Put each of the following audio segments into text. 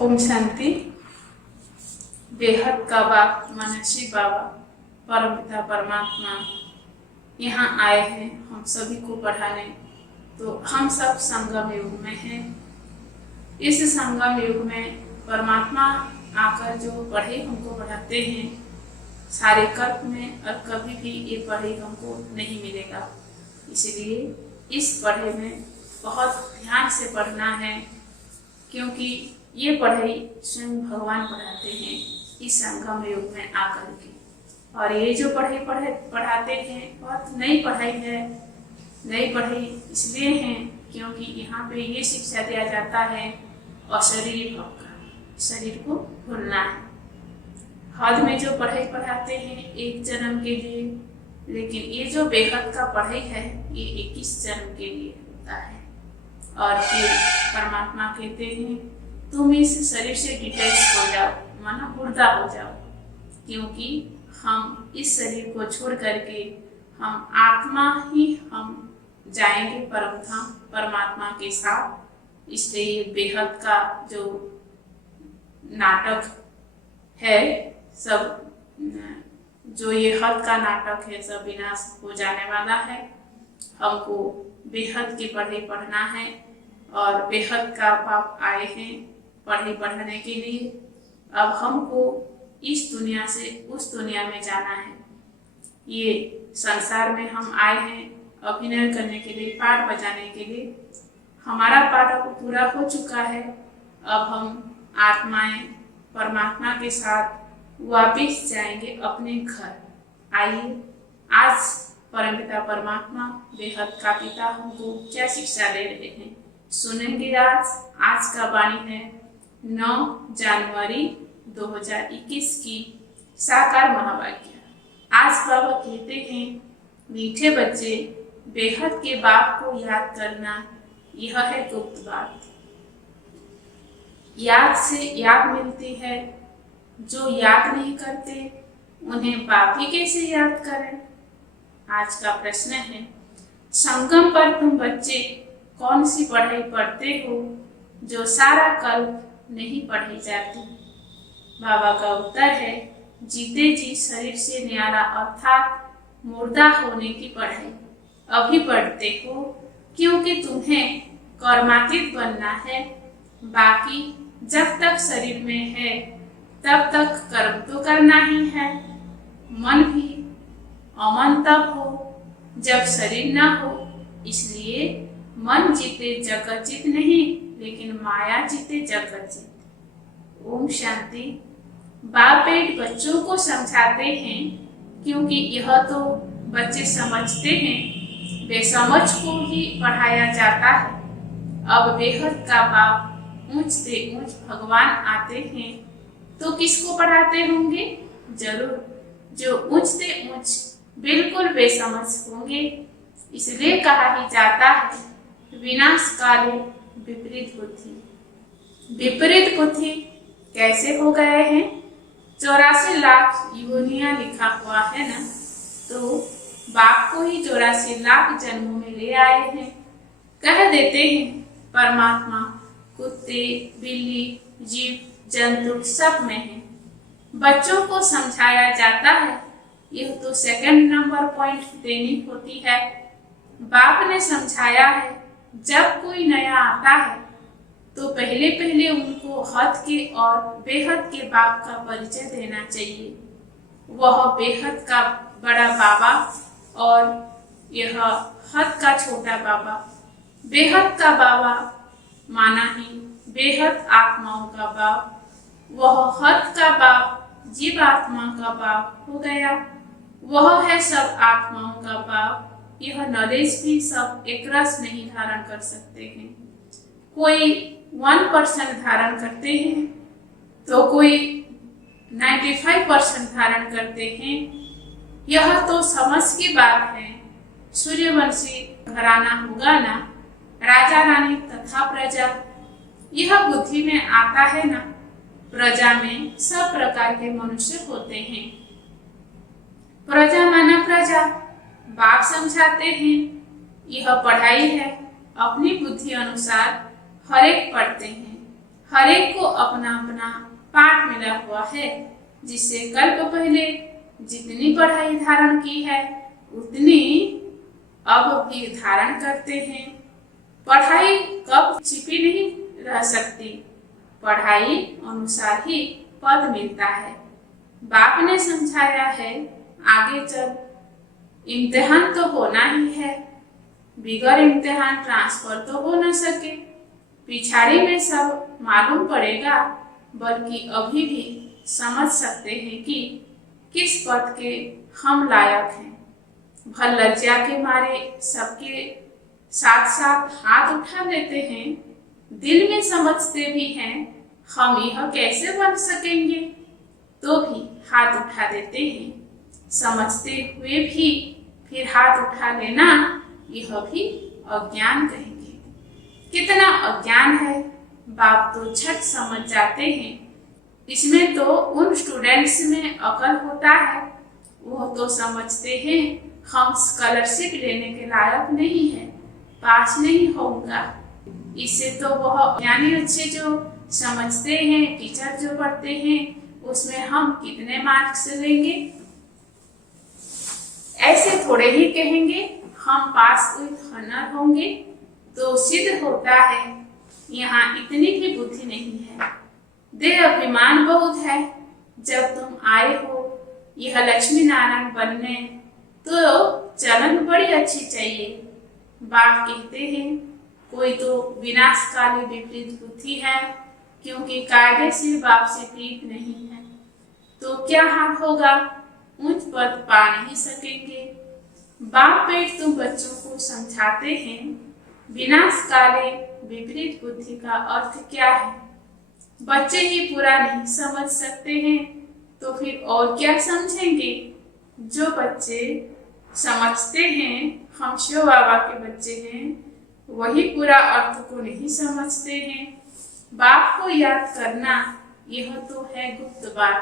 ओम शांति। बेहद का बाप मनसी बाबा परमपिता परमात्मा यहाँ आए हैं हम सभी को पढ़ाने। तो हम सब संगम युग में हैं। इस संगम युग में परमात्मा आकर जो पढ़े हमको पढ़ाते हैं सारे कल्प में, और कभी भी ये पढ़े हमको नहीं मिलेगा। इसलिए इस पढ़े में बहुत ध्यान से पढ़ना है, क्योंकि ये पढ़ाई स्वयं भगवान पढ़ाते हैं इस संगम युग में आकर के। और ये जो पढ़ाई पढ़ाते हैं बहुत नई पढ़ाई है। नई पढ़ाई इसलिए है क्योंकि यहाँ पे ये शिक्षा दिया जाता है अशरीरी भाव का, शरीर को भूलना है। हद में जो पढ़ाई पढ़ाते हैं एक जन्म के लिए, लेकिन ये जो बेहद का पढ़ाई है ये 21 जन्म के लिए होता है। और फिर परमात्मा कहते हैं तुम इस शरीर से डिटैच हो जाओ, माना मुर्दा हो जाओ, क्योंकि हम इस शरीर को छोड़ करके हम आत्मा ही हम जाएंगे परम धाम परमात्मा के साथ। इसलिए ये बेहद का जो नाटक है, सब जो ये हद का नाटक है सब विनाश हो जाने वाला है। हमको बेहद की पढ़ाई पढ़ना है और बेहद का बाप आए हैं पढ़ाई पढ़ाने के लिए। अब हमको इस दुनिया से उस दुनिया में जाना है। ये संसार में हम आए हैं अभिनय करने के लिए, पाठ बजाने के लिए। हमारा पाठ अब पूरा हो चुका है। अब हम आत्माएं परमात्मा के साथ वापिस जाएंगे अपने घर। आइए आज परमपिता परमात्मा बेहद का पिता हमको क्या शिक्षा दे रहे हैं सुनेंगे। आज का वाणी है 9 जनवरी 2021 की साकार महावाक्य। आज बाबा कहते हैं मीठे बच्चे, बेहद के बाप को याद करना यह है गुप्त बात। याद से याद मिलती है, जो याद नहीं करते उन्हें बाप ही कैसे याद करें। आज का प्रश्न है संगम पर तुम बच्चे कौन सी पढ़ाई पढ़ते हो जो सारा कल्प नहीं पढ़ी जाती। बाबा का उत्तर है जीते जी शरीर से न्यारा अर्थात मुर्दा होने की पढ़ाई अभी पढ़ते हो, क्योंकि तुम्हें कर्मातीत बनना है। बाकी जब तक शरीर में है तब तक कर्म तो करना ही है। मन भी अमन तब हो जब शरीर ना हो। इसलिए मन जीते जगत जीत नहीं, लेकिन माया जीते जगत जीत। ओम शांति। बाप बेट बच्चों को समझाते हैं क्योंकि यह तो बच्चे समझते हैं, बेसमझ को ही पढ़ाया जाता है। अब बेहद का बाप ऊंच से ऊंच भगवान आते हैं तो किसको पढ़ाते होंगे? जरूर जो ऊंच से ऊंच बिल्कुल बेसमझ होंगे। इसलिए कहा ही जाता है विनाश काले विपरीत बुद्धि। विपरीत बुद्धि कैसे हो गए हैं? 84 लाख योनियां लिखा हुआ है ना, तो बाप को ही 84 लाख जन्मों में ले आए हैं। कह देते हैं परमात्मा कुत्ते बिल्ली जीव जंतु सब में है। बच्चों को समझाया जाता है, यह तो सेकंड नंबर पॉइंट देनी होती है। बाप ने समझाया है जब कोई नया आता है तो पहले पहले उनको हद के और बेहद के बाप का परिचय देना चाहिए। वह बेहद का बड़ा बाबा और यह हद का छोटा बाबा। बेहद का बाबा माना ही बेहद आत्माओं का बाप। वह हद का बाप जीव आत्मा का बाप हो गया। वह है सब आत्माओं का बाप। यह नॉलेज भी सब एक रस नहीं धारण कर सकते हैं। कोई 1% धारण करते हैं तो कोई 95% धारण करते हैं। यह तो समझ की बात है। सूर्यवंशी घराना होगा ना, राजा रानी तथा प्रजा। यह बुद्धि में आता है ना। प्रजा में सब प्रकार के मनुष्य होते हैं। प्रजा माना प्रजा। बाप समझाते हैं यह पढ़ाई है, अपनी बुद्धि अनुसार हर एक पढ़ते हैं। हर एक को अपना अपना पाठ मिला हुआ है, जिससे कल्प पहले जितनी पढ़ाई धारण की है उतनी अब भी धारण करते हैं। पढ़ाई कब छिपी नहीं रह सकती, पढ़ाई अनुसार ही पद मिलता है। बाप ने समझाया है, आगे चल इम्तिहान तो होना ही है, बिगर इम्तिहान ट्रांसफर तो हो न सके। पिछाड़ी में सब मालूम पड़ेगा, बल्कि अभी भी समझ सकते हैं कि किस पद के हम लायक हैं। भर लज्जा के मारे सबके साथ साथ हाथ उठा लेते हैं, दिल में समझते भी हैं हम यह कैसे बन सकेंगे, तो भी हाथ उठा देते हैं। समझते हुए भी फिर हाथ उठा लेना, यह भी अज्ञान कहेंगे। कितना अज्ञान है, बाप तो झट समझ जाते हैं। इसमें तो उन स्टूडेंट्स में अकल होता है, वो तो समझते हैं हम स्कॉलरशिप लेने के लायक नहीं है, पास नहीं होगा। इससे तो वह ज्ञानी अच्छे जो समझते हैं, टीचर जो पढ़ते हैं, उसमें हम कितने मार्क्स लेंगे। ऐसे थोड़े ही कहेंगे हम पास विद ऑनर होंगे, तो सिद्ध होता है यहाँ इतनी भी बुद्धि नहीं है। देह अभिमान बहुत है। जब तुम आए हो यह लक्ष्मी नारायण बनने, तो चलन बड़ी अच्छी चाहिए। बाप कहते हैं कोई तो विनाशकाली विपरीत बुद्धि है, क्योंकि कायदे से बाप से प्रीत नहीं है, तो क्या हाल होगा, उच्च पद पा नहीं सकेंगे। बाप पेट तुम बच्चों को समझाते हैं विनाशकाली विपरीत बुद्धि का अर्थ क्या है। बच्चे ही पूरा नहीं समझ सकते हैं, तो फिर और क्या समझेंगे। जो बच्चे समझते हैं हम शिव बाबा के बच्चे हैं, वही पूरा अर्थ को नहीं समझते हैं। बाप को याद करना यह तो है गुप्त बात।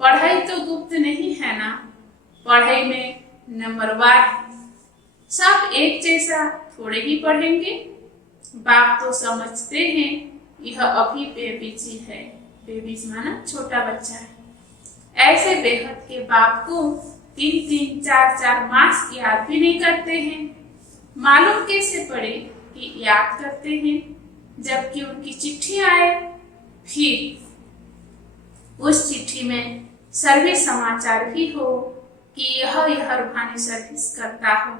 पढ़ाई तो गुप्त नहीं है ना, पढ़ाई में नंबरवार है। सब एक जैसा थोड़े ही पढ़ेंगे। बाप तो समझते हैं यह अभी बेबीजी है, बेबीज माना छोटा बच्चा है। ऐसे बेहद के बाप को 3-3, 4-4 मार्क्स याद भी नहीं करते हैं। मालूम कैसे पड़े कि याद करते हैं, जबकि उनकी चिट्ठी आए, फिर उस चिट्ठी में सर्विस समाचार भी हो कि यह रूहानी सर्विस करता हो।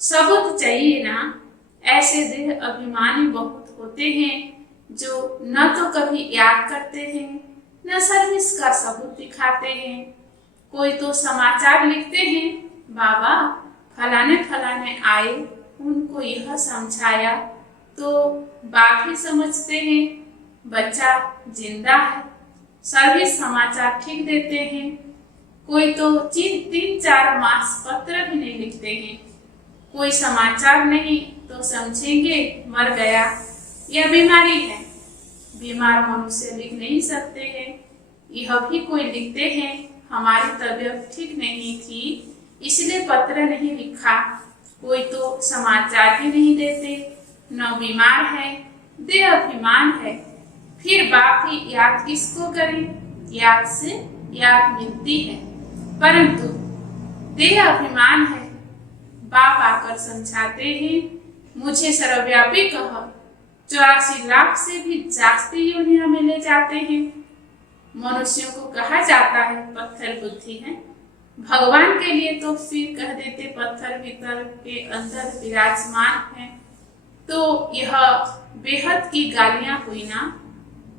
सबूत चाहिए ना। ऐसे देह अभिमानी बहुत होते हैं जो न तो कभी याद करते हैं, न सर्विस का सबूत दिखाते हैं। कोई तो समाचार लिखते हैं, बाबा फलाने फलाने आए, उनको यह समझाया, तो बाप ही समझते हैं बच्चा जिंदा है। सर्विस समाचार ठीक देते हैं। कोई तो 3-4 मास पत्र भी नहीं लिखते हैं। कोई समाचार नहीं तो समझेंगे मर गया, यह बीमारी है। बीमार मनुष्य लिख नहीं सकते हैं। यह भी कोई लिखते हैं हमारी तबीयत ठीक नहीं थी, इसलिए पत्र नहीं लिखा। कोई तो समाचार भी नहीं देते, न बीमार है, देह अभिमान है। फिर बाप ही याद किसको करें, याद से याद मिलती है, परंतु देह अभिमान है। बाप आकर समझाते हैं मुझे सर्वव्यापी कह, 84 लाख से भी जास्ती योनियों में ले जाते हैं। मनुष्यों को कहा जाता है पत्थर बुद्धि है, भगवान के लिए तो फिर कह देते पत्थर भीतर के अंदर विराजमान है। तो यह बेहद की गालियां हुई ना।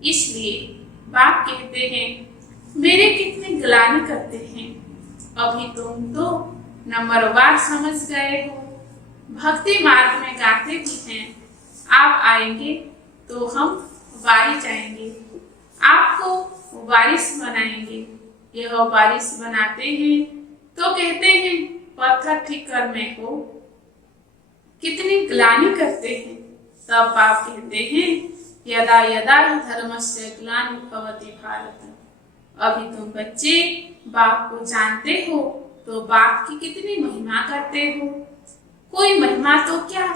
इसलिए बाप कहते हैं मेरे कितने गिलानी करते हैं, अभी तुम तो नंबरवार समझ गए हो। भक्ति मार्ग में गाते भी हैं, आप आएंगे तो हम वारी जाएंगे, आपको वारिस बनाएंगे। यह वारिस बनाते हैं तो कहते हैं पत्थर ठिकर में हो, कितनी ग्लानि करते हैं। तब बाप कहते हैं यदा यदा ही धर्मस्य ग्लानि भवति भारत। अभी तुम बच्चे बाप को जानते हो तो बाप की कितनी महिमा करते हो। कोई महिमा तो क्या,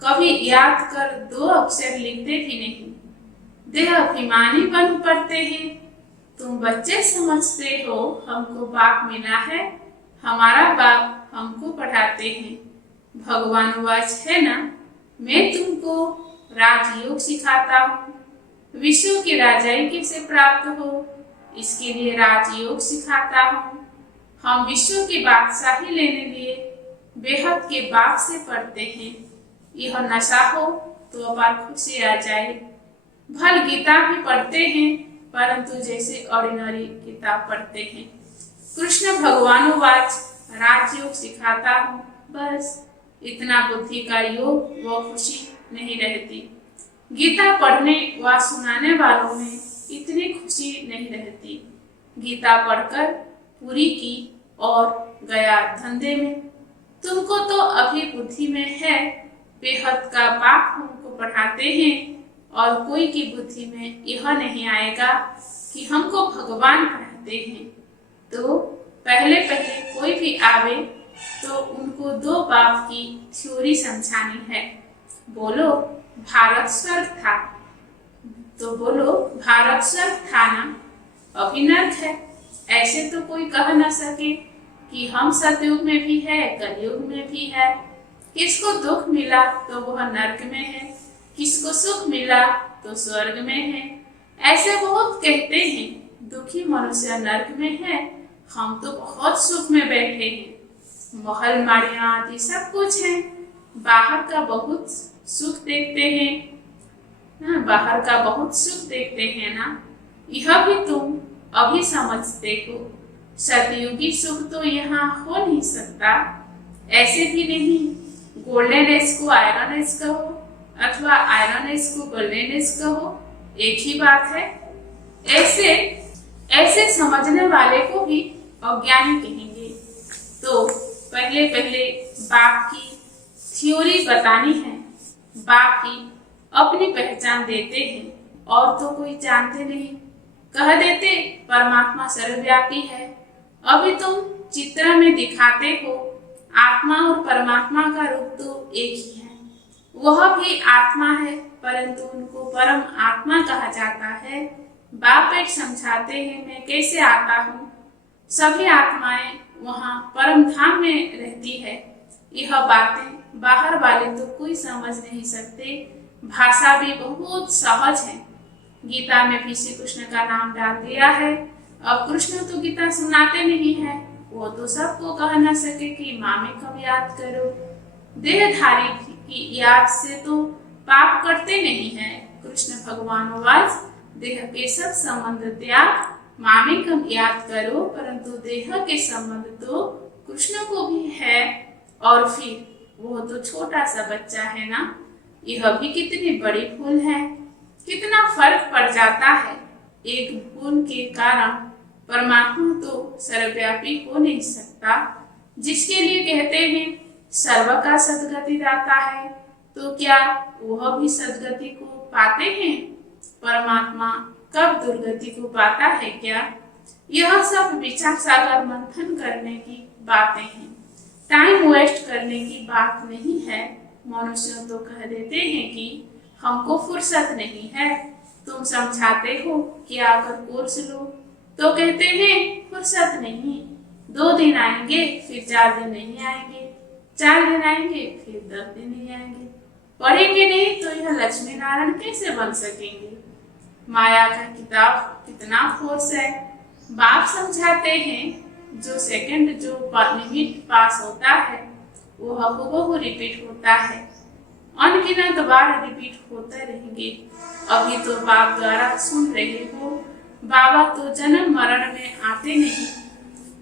कभी याद कर 2 अक्षर लिखते भी नहीं। देह अभिमानी बन पड़ते हैं। तुम बच्चे समझते हो हमको बाप मिला है, हमारा बाप हमको पढ़ाते हैं। भगवान वाच है ना, मैं तुमको राजयोग सिखाता हूँ। विश्व की राजाई कैसे प्राप्त हो, इसके लिए राजयोग सिखाता हूँ। हम विश्व की बादशाही लेने लिए बेहद के बाप से पढ़ते हैं। यह नशा हो तो अपार खुशी आ जाए। भल गीता भी पढ़ते हैं, परंतु जैसे ऑर्डिनरी किताब पढ़ते हैं। कृष्ण भगवानोवाच राजयोग सिखाता हूँ, बस इतना बुद्धि का योग व खुशी नहीं रहती। गीता पढ़ने व सुनाने वालों में इतनी खुशी नहीं रहती। गीता पढ़कर पूरी की और गया धंधे में। तुमको तो अभी बुद्धि में है, बेहद का बाप हमको पढ़ाते हैं, और कोई की बुद्धि में यह नहीं आएगा कि हमको भगवान पढ़ाते हैं। तो पहले कोई भी आवे तो उनको दो बाप की थ्योरी समझानी है। बोलो भारत स्वर्ग था, तो बोलो भारत स्वर्ग था ना, अभी नर्क है। ऐसे तो कोई कह न सके कि हम सतयुग में भी है, कलयुग में भी है। किसको दुख मिला तो वह नर्क में है, किसको सुख मिला तो स्वर्ग में है। ऐसे बहुत कहते हैं दुखी मनुष्य नर्क में है, हम तो बहुत सुख में बैठे हैं। महल माड़ियां आदि सब कुछ है, बाहर का बहुत सुख देखते हैं ना, बाहर का बहुत सुख देखते हैं ना। यह भी तुम अभी समझते हो। सतयुगी सुख तो यहाँ हो नहीं सकता। ऐसे भी नहीं गोल्डन एज को आयरन एज कहो अथवा आयरन एज को गोल्डन एज कहो, एक ही बात है। ऐसे समझने वाले को भी अज्ञानी कहेंगे। तो पहले बाप की थ्योरी बतानी है। बाप ही अपनी पहचान देते हैं और तो कोई जानते नहीं। कह देते परमात्मा सर्वव्यापी है। अभी तुम चित्र में दिखाते हो आत्मा और परमात्मा का रूप तो एक ही है। वह भी आत्मा है, परंतु उनको परम आत्मा कहा जाता है। बाप एक समझाते हैं मैं कैसे आता हूँ। सभी आत्माएं वहाँ परम धाम में रहती है। यह बातें बाहर वाले तो कोई समझ नहीं सकते। भाषा भी बहुत सहज है। गीता में भी श्री कृष्ण का नाम डाल दिया है। अब कृष्ण तो गीता सुनाते नहीं है, वो तो सबको कह न सके कि मामे कब याद करो। देहधारी की याद से तो पाप करते नहीं है। कृष्ण भगवान वाच देह के सब संबंध त्याग, मामे कब याद करो, परंतु देह के संबंध तो कृष्ण को भी है। और फिर वो तो छोटा सा बच्चा है ना। यह भी कितनी बड़ी भूल है, कितना फर्क पड़ जाता है। एक भूल के कारण परमात्मा तो सर्वव्यापी हो नहीं सकता। जिसके लिए कहते हैं सर्व का सदगति दाता है, तो क्या वह भी सदगति को पाते हैं? परमात्मा कब दुर्गति को पाता है क्या? यह सब विचार सागर मंथन करने की बातें हैं, टाइम वेस्ट करने की बात नहीं है। मनुष्य तो कह देते हैं कि हमको फुर्सत नहीं है। तुम समझाते हो कि आकर कोर्स लो, तो कहते हैं फुर्सत नहीं। 2 दिन आएंगे फिर 4 दिन नहीं आएंगे, 4 दिन आएंगे फिर 10 दिन नहीं आएंगे। पढ़ेंगे नहीं तो यह लक्ष्मी नारायण कैसे बन सकेंगे? माया का किताब कितना फोर्स है। बाप समझाते हैं जो सेकंड जो लिमिट पास होता है वह हूबहू रिपीट होता है। अनगिनत बार रिपीट होते रहेंगे। अभी तो बाप द्वारा सुन रहे हो। बाबा तो जन्म मरण में आते नहीं,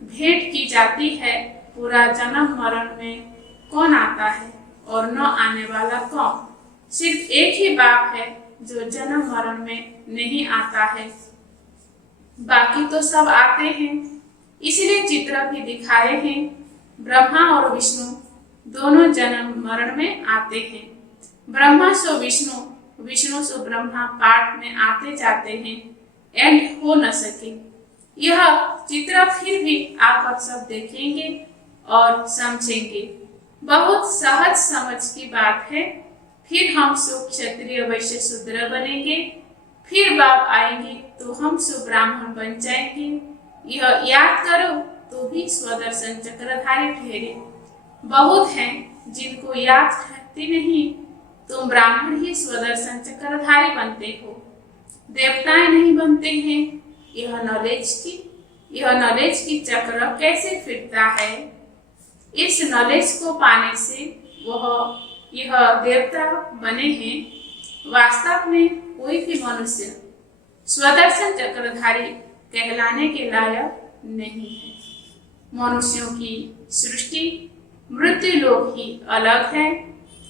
भेंट की जाती है। पूरा जन्म मरण में कौन आता है और न आने वाला कौन? सिर्फ एक ही बाप है जो जन्म मरण में नहीं आता है, बाकी तो सब आते हैं। इसलिए चित्र भी दिखाए हैं। ब्रह्मा और विष्णु दोनों जन्म मरण में आते हैं। ब्रह्मा सो विष्णु, विष्णु सो ब्रह्मा पाठ में आते जाते हैं, एंड हो न सके। यह चित्र फिर भी आकर सब देखेंगे और समझेंगे। बहुत सहज समझ की बात है। फिर हम सो क्षत्रिय वैश्य शूद्र बनेंगे, फिर बाप आएंगे तो हम सब ब्राह्मण बन जाएंगे। यह याद करो तो भी स्वदर्शन चक्रधारी ठहरे। बहुत हैं जिनको याद रहती नहीं, तुम ब्राह्मण ही स्वदर्शन चक्रधारी बनते हो, देवताएं नहीं बनते हैं। यह नॉलेज की चक्र कैसे फिरता है। इस नॉलेज को पाने से यह देवता बने हैं। वास्तव में कोई भी मनुष्य स्वदर्शन चक्रधारी कहलाने के लायक नहीं है। मनुष्यों की सृष्टि मृत्यु लोक ही अलग है।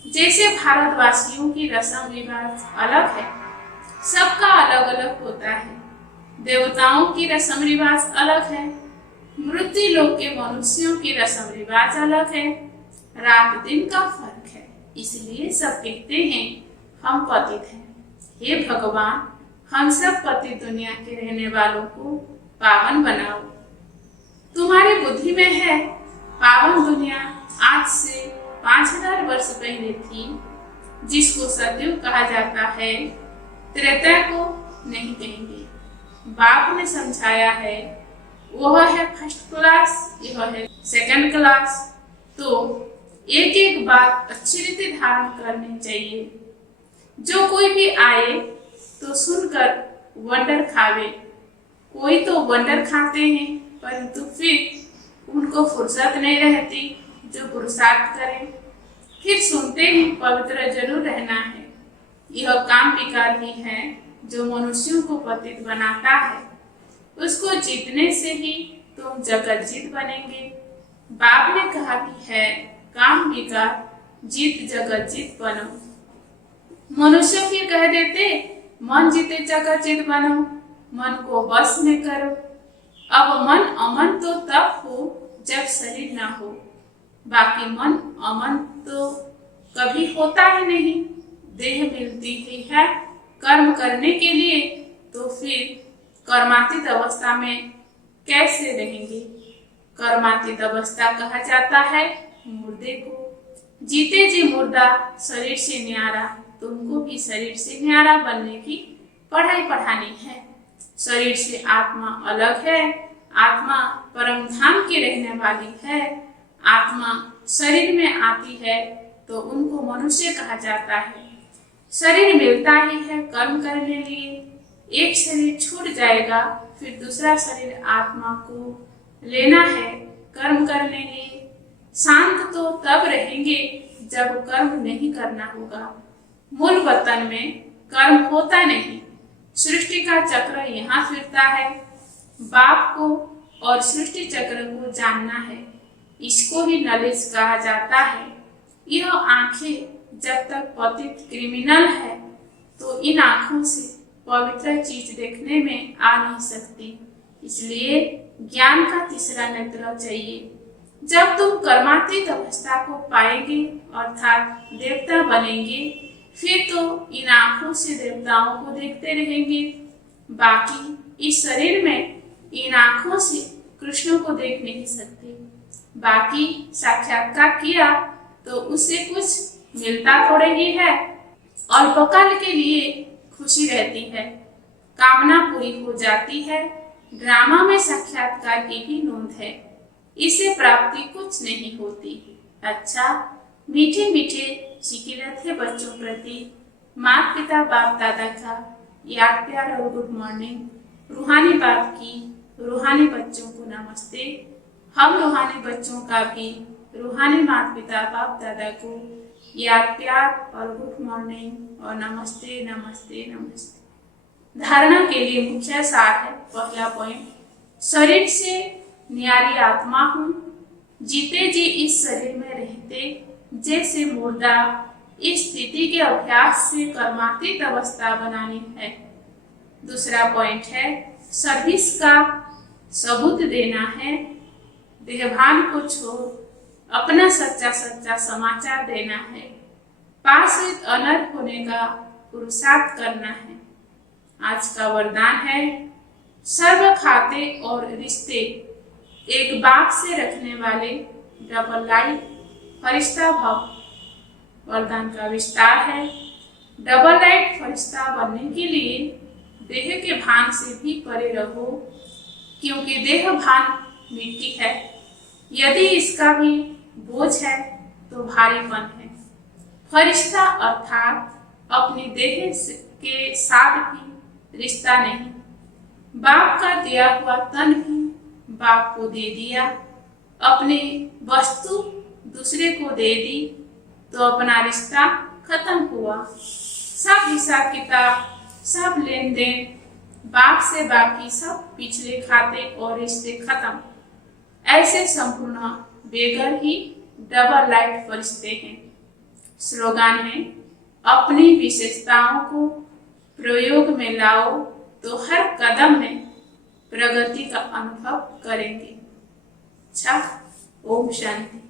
जैसे भारतवासियों की रस्म रिवाज अलग है, सबका अलग अलग होता है। देवताओं की रस्म रिवाज अलग है, मृत्यु लोक के मनुष्यों की रस्म रिवाज अलग है। रात दिन का फर्क है, इसलिए सब कहते हैं हम पतित हैं। हे भगवान, हम सब पतित दुनिया के रहने वालों को पावन बनाओ। तुम्हारी बुद्धि में है पावन दुनिया आज से 5000 वर्ष पहले थी, जिसको सतयुग कहा जाता है, त्रेता को नहीं कहेंगे। बाप ने समझाया है, वह है फर्स्ट क्लास, यह है सेकंड क्लास। तो एक एक बात अच्छी रीति धारण करनी चाहिए। जो कोई भी आए तो सुनकर वंडर खावे। कोई तो वंडर खाते हैं, परंतु फिर उनको फुर्सत नहीं रहती जो पुरुषार्थ करें। फिर सुनते हैं पवित्र जरूर रहना है। यह काम विकार ही है जो मनुष्यों को पतित बनाता है। उसको जीतने से ही तुम जगत जीत बनेंगे। बाप ने कहा भी है, काम विकार जीत जगत जीत बनो। मनुष्य फिर कह देते, मन जीते जगत जीत बनो, मन को वश में करो। अब मन अमन तो तब हो जब शरीर ना हो, बाकी मन अमन तो कभी होता ही नहीं। देह मिलती ही है कर्म करने के लिए, तो फिर कर्मातीत अवस्था में कैसे रहेंगे। कर्मातीत अवस्था कहा जाता है मुर्दे को। जीते जी मुर्दा शरीर से न्यारा, तुमको भी शरीर से न्यारा बनने की पढ़ाई पढ़ानी है। शरीर से आत्मा अलग है, आत्मा परम धाम की रहने वाली है। आत्मा शरीर में आती है तो उनको मनुष्य कहा जाता है। शरीर मिलता ही है कर्म करने लिए। एक शरीर छूट जाएगा, फिर दूसरा शरीर आत्मा को लेना है कर्म करने लिए। शांत तो तब रहेंगे जब कर्म नहीं करना होगा। मूल वतन में कर्म होता नहीं। सृष्टि का चक्र यहाँ फिरता है। बाप को और सृष्टि चक्र को जानना है, इसको ही नॉलेज कहा जाता है। यह आंखें जब तक पतित क्रिमिनल है तो इन आंखों से पवित्र चीज देखने में आ नहीं सकती। इसलिए ज्ञान का तीसरा नेत्र चाहिए। जब तुम कर्मातीत अवस्था को पाएंगे अर्थात देवता बनेंगे, फिर तो इन आंखों से देवताओं को देखते रहेंगे। बाकी इस शरीर में इन आंखों से कृष्ण को देख नहीं सकते। बाकी साक्षात्कार किया तो उससे कुछ मिलता थोड़े ही है। अल्पकाल के लिए खुशी रहती है, कामना पूरी हो जाती है। ड्रामा में साक्षात्कार की भी नोंद है, इसे प्राप्ति कुछ नहीं होती। अच्छा, मीठे मीठे सिकिरत है बच्चों प्रति माता पिता बाप दादा का याद प्यार और गुड मॉर्निंग। रूहानी बाप की रूहानी बच्चों को नमस्ते। हम रूहानी बच्चों का भी रूहानी माता पिता बाप दादा को याद प्यार और गुड मॉर्निंग और नमस्ते नमस्ते नमस्ते। धारणा के लिए मुख्य सार है। पहला पॉइंट, शरीर से न्यारी आत्मा हूँ, जीते जी इस शरीर में रहते जैसे मुर्दा। इस स्थिति के अभ्यास से कर्मातीत अवस्था बनानी है। दूसरा पॉइंट है, सर्विस का सबूत देना है। देहभान को छोड़ अपना सच्चा सच्चा समाचार देना है। पास विद अनर्थ होने का पुरुषार्थ करना है। आज का वरदान है, सर्व खाते और रिश्ते एक बाप से रखने वाले डबल लाइफ फरिश्ता भव। वरदान का विस्तार है, डबल लाइट फरिश्ता बनने के लिए देह के भान से भी परे रहो, क्योंकि देह भान मिट्टी है। यदि इसका भी बोझ है तो भारीपन है। फरिश्ता अर्थात अपनी देह के साथ भी रिश्ता नहीं। बाप का दिया हुआ तन भी बाप को दे दिया, अपनी वस्तु दूसरे को दे दी तो अपना रिश्ता खत्म हुआ। सब हिसाब किताब, सब लेन देन, बाप से बाकी सब पिछले खाते और रिश्ते खत्म। ऐसे संपूर्ण बेघर ही डबल लाइफ फरिश्ते हैं। स्लोगन है, अपनी विशेषताओं को प्रयोग में लाओ तो हर कदम में प्रगति का अनुभव करेंगे। अच्छा, ओम शांति।